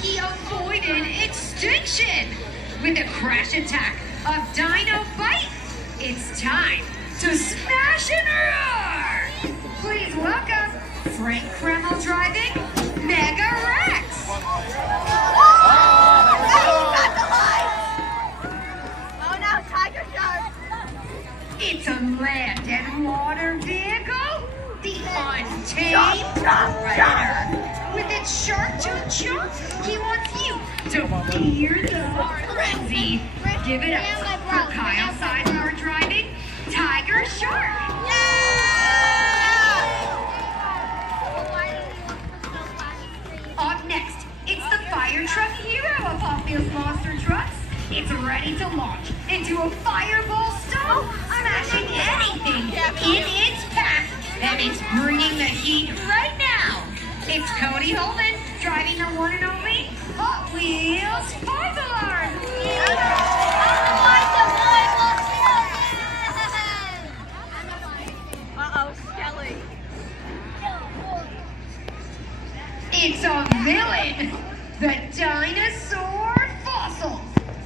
he avoided extinction. With a crash attack of Dino Bite, it's time to smash and roar! Please welcome Frank Kreml driving Mega Rex. Oh no, Tiger Shark! It's a land and water vehicle, the Untamed Predator. With its shark tooth chomp, he wants you to fear the frenzy. Give it up for Kyle Sizemore driving Tiger Shark. Up next, it's the fire truck hero of Hoffield's monster trucks. It's ready to launch into a fireball storm, smashing anything in its path, and it's bringing the heat right now. It's Cody Holman driving the one and only Hot Wheels 5 Alarm. Uh-oh, Skelly. It's a villain, the Dinosaur Fossil.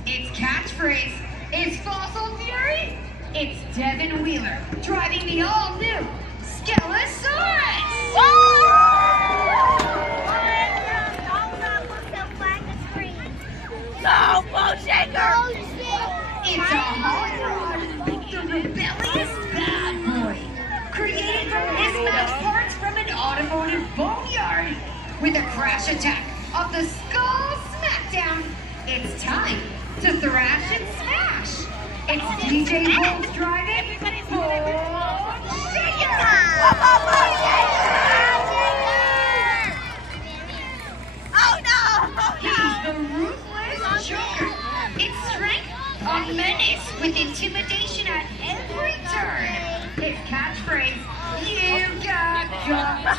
Its catchphrase is Fossil Fury. It's Devin Wheeler driving the all-new Skelosaurus. Go, Bone Shaker! It's a hot rod, the rebellious bad boy, created from mismatched parts from an automotive boneyard. With a crash attack of the Skull Smackdown, it's time to thrash and smash. It's DJ Wolf driving Bone Shaker. Oh no! He's the ruthless Joker. It's strength, a menace with intimidation at every turn. His catchphrase, you got guts.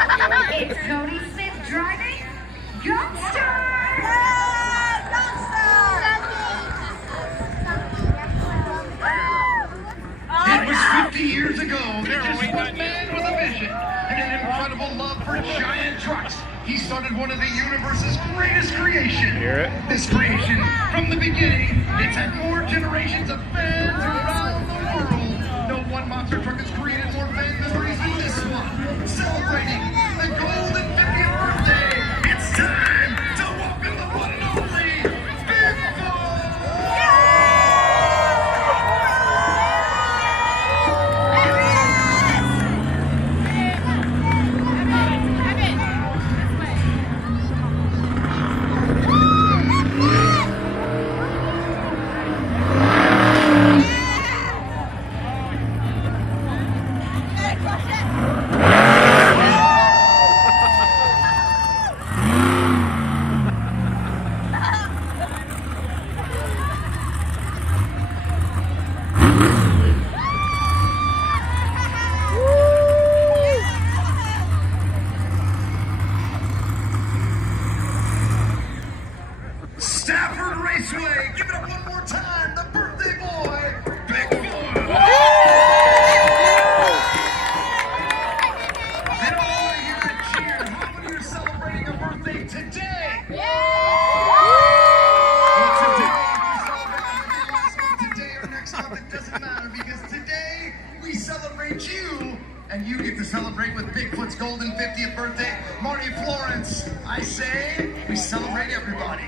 It's Cody Smith driving Gumpster. It was 50 years ago that this one man with a vision and an incredible love for giant trucks, he started one of the universe's greatest creations. This creation, from the beginning, it's had more generations of fans around the world. No one monster truck has created more fan memories than this one. Celebrating the golden 50th birthday, it's time to welcome the one and only Bigfoot! Stafford Raceway, give it up one more time, the birthday boy, Bigfoot! And all of you that cheered, how many are celebrating a birthday today? Well, today or next month, it doesn't matter, because today we celebrate you, and you get to celebrate with Bigfoot's golden 50th birthday. Marty Florence, I say, we celebrate everybody.